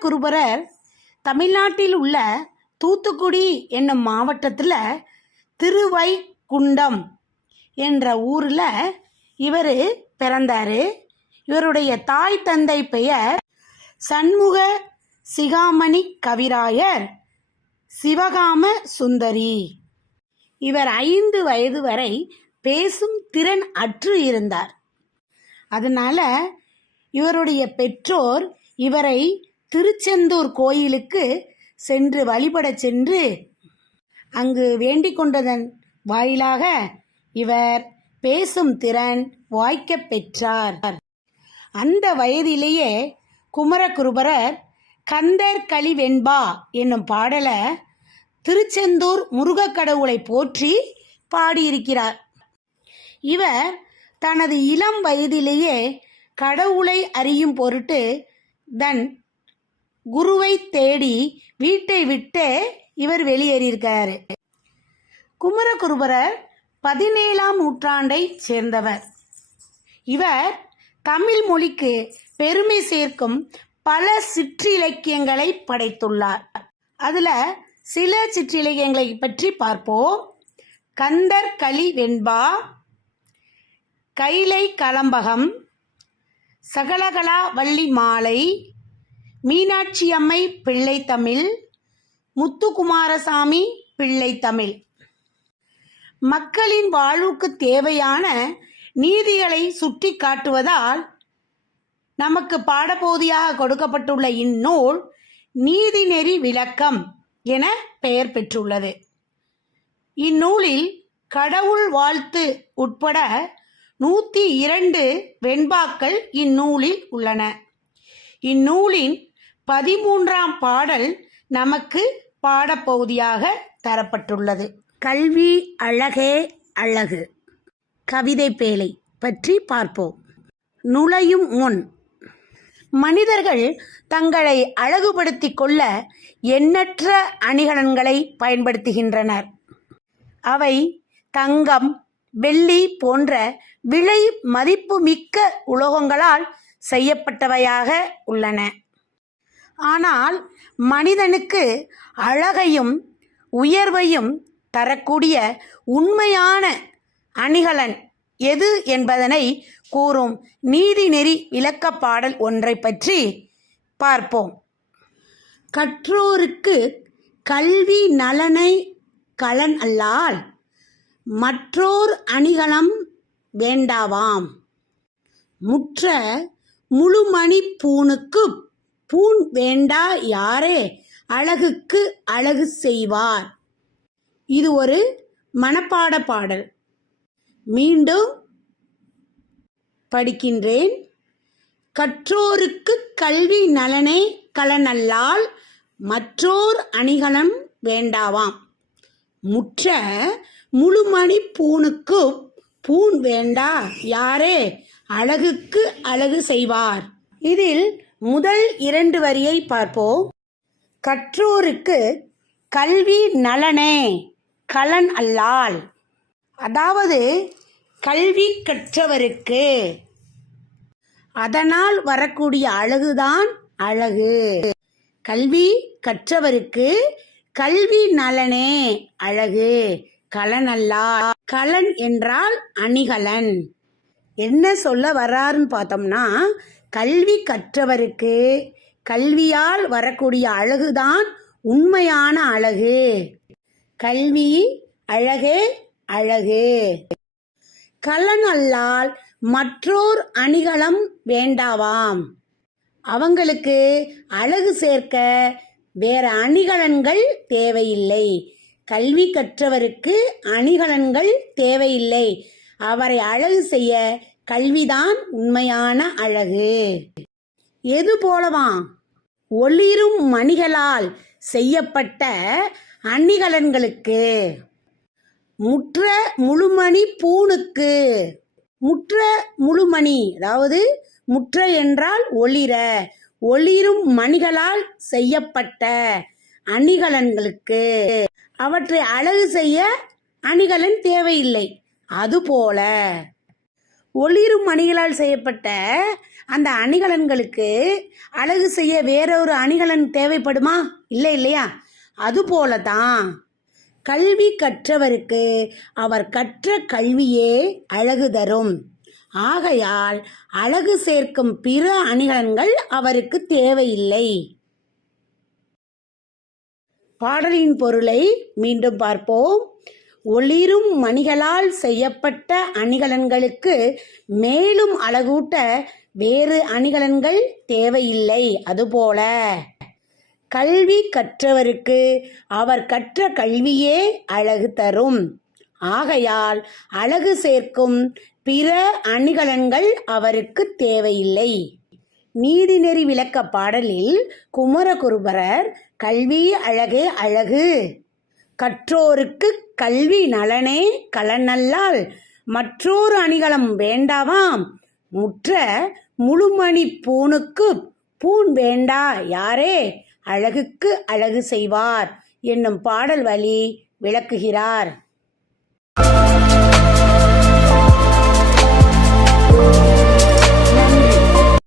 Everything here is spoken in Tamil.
குமரகுருபரர் தமிழ்நாட்டில் உள்ள தூத்துக்குடி என்னும் மாவட்டத்தில் திருவைகுண்டம் என்ற ஊரில் இவர் பிறந்தார். இவருடைய தாய் தந்தை பெயர் சண்முக சிகாமணி கவிராயர், சிவகாம சுந்தரி. இவர் 5 வயது வரை பேசும் திறன் அற்று இருந்தார். அதனால இவருடைய பெற்றோர் இவரை திருச்செந்தூர் கோயிலுக்கு சென்று வழிபட சென்று அங்கு வேண்டிக் கொண்டதன் வாயிலாக இவர் பேசும் திறன் வாய்க்க பெற்றார். அந்த வயதிலேயே குமரகுருபரர் கந்தர் களி வெண்பா என்னும் பாடலை திருச்செந்தூர் முருகக் கடவுளை போற்றி பாடியிருக்கிறார். இவர் தனது இளம் வயதிலேயே கடவுளை அறியும் பொருட்டு தன் குருவை தேடி வீட்டை விட்டு இவர் வெளியேறியிருக்காரு. குமரகுருபரர் 17ஆம் நூற்றாண்டை சேர்ந்தவர். இவர் தமிழ் மொழிக்கு பெருமை சேர்க்கும் பல சிற்றிலக்கியங்களை படைத்துள்ளார். அதில் சில சிற்றிலக்கியங்களை பற்றி பார்ப்போம். கந்தர் களி வெண்பா, கைலை கலம்பகம், சகலகலா வள்ளி மாலை, மீனாட்சி அம்மை பிள்ளை தமிழ், முத்துக்குமாரசாமி பிள்ளை தமிழ். மக்களின் வாழ்வுக்கு தேவையான நீதிகளை சுட்டி காட்டுவதால் நமக்கு பாடப்பகுதியாக கொடுக்கப்பட்டுள்ள இந்நூல் நீதிநெறி விளக்கம் என பெயர் பெற்றுள்ளது. இந்நூலில் கடவுள் வாழ்த்து உட்பட 102 வெண்பாக்கள் இந்நூலில் உள்ளன. இந்நூலின் 13ஆம் பாடல் நமக்கு பாடப்பகுதியாக தரப்பட்டுள்ளது. கல்வி அழகே அழகு கவிதை பேழை பற்றி பார்ப்போம். நுழையும் முன் மனிதர்கள் தங்களை அழகுபடுத்திக் கொள்ள எண்ணற்ற அணிகலன்களை பயன்படுத்துகின்றனர். அவை தங்கம், வெள்ளி போன்ற விலை மதிப்புமிக்க உலோகங்களால் செய்யப்பட்டவையாக உள்ளன. ஆனால் மனிதனுக்கு அழகையும் உயர்வையும் தரக்கூடிய உண்மையான அணிகலன் எது என்பதனை கூறும் நீதிநெறி விளக்கப் பாடல் ஒன்றை பற்றி பார்ப்போம். கற்றோருக்கு கல்வி நலனை கலன் அல்லால் மற்றோர் அணிகலம் வேண்டாவாம். முற்ற முழுமணி பூணுக்கு பூண் வேண்டா யாரே அழகுக்கு அழகு செய்வார். இது ஒரு மனப்பாட பாடல். மீண்டும் படிக்கின்றேன். கற்றோருக்கு கல்வி நலனே கலனல்லால் மற்றோர் அணிகலம் வேண்டாவாம். முற்ற முழுமணி பூணுக்கு பூண் வேண்டா யாரே அழகுக்கு அழகு செய்வார். இதில் முதல் 2 வரியை பார்ப்போம். கற்றோருக்கு கல்வி நலனே கலன் அல்லால், அதாவது கல்வி கற்றவருக்கு அதனால் வரக்கூடிய அழகுதான் அழகு. கல்வி கற்றவருக்கு கல்வி நலனே அழகு, கலன் அல்லா. கலன் என்றால் அணிகலன். என்ன சொல்ல வர்றாருன்னு பார்த்தோம்னா, கல்வி கற்றவருக்கு கல்வியால் வரக்கூடிய அழகுதான் உண்மையான அழகு. கல்வி அழகே அழகு. கலன் அல்லால் மற்றோர் அணிகலம் வேண்டாவாம். அவங்களுக்கு அழகு சேர்க்க வேற அணிகலன்கள் தேவையில்லை. கல்வி கற்றவருக்கு அணிகலன்கள் தேவையில்லை. அவரை அழகு செய்ய கல்விதான் உண்மையான அழகு. எது போலவா? ஒளிரும் மணிகளால் செய்யப்பட்ட அணிகலன்களுக்கு. முற்ற முழுமணி பூணுக்கு. முற்ற முழுமணி, அதாவது முற்ற என்றால் ஒளிர, ஒளிரும் மணிகளால் செய்யப்பட்ட அணிகலன்களுக்கு அவற்றை அழகு செய்ய அணிகலன் தேவையில்லை. அதுபோல ஒளிரும் மணிகளால் செய்யப்பட்ட அந்த அணிகலன்களுக்கு அழகு செய்ய வேறொரு அணிகலன் தேவைப்படுமா? இல்லை இல்லையா? அதுபோல தான் கல்வி கற்றவருக்கு அவர் கற்ற கல்வியே அழகு தரும். ஆகையால் அழகு சேர்க்கும் பிற அணிகலன்கள் அவருக்கு தேவையில்லை. பாடலின் பொருளை மீண்டும் பார்ப்போம். ஒளிரும் மணிகளால் செய்யப்பட்ட அணிகலன்களுக்கு மேலும் அழகூட்ட வேறு அணிகலன்கள் தேவையில்லை. அதுபோல கல்வி கற்றவருக்கு அவர் கற்ற கல்வியே அழகு தரும். ஆகையால் அழகு சேர்க்கும் பிற அணிகலன்கள் அவருக்கு தேவையில்லை. நீதிநெறி விளக்க பாடலில் குமரகுருபரர் கல்வி அழகே அழகு, கற்றோருக்கு கல்வி நலனே கலனல்லால் மற்றொரு அணிகலம் வேண்டாவாம், முற்ற முழுமணி பூணுக்கு பூண் வேண்டா யாரே அழகுக்கு அழகு செய்வார் என்னும் பாடல் வழி விளக்குகிறார்.